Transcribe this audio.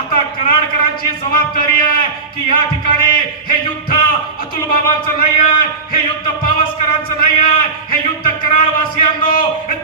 आता कराडकरांची जबाबदारी आहे की या ठिकाणी हे युद्ध अतुल बाबांचं नाही आहे, हे युद्ध पावसकरांचं नाही आहे, हे युद्ध कराडवासियांनो हे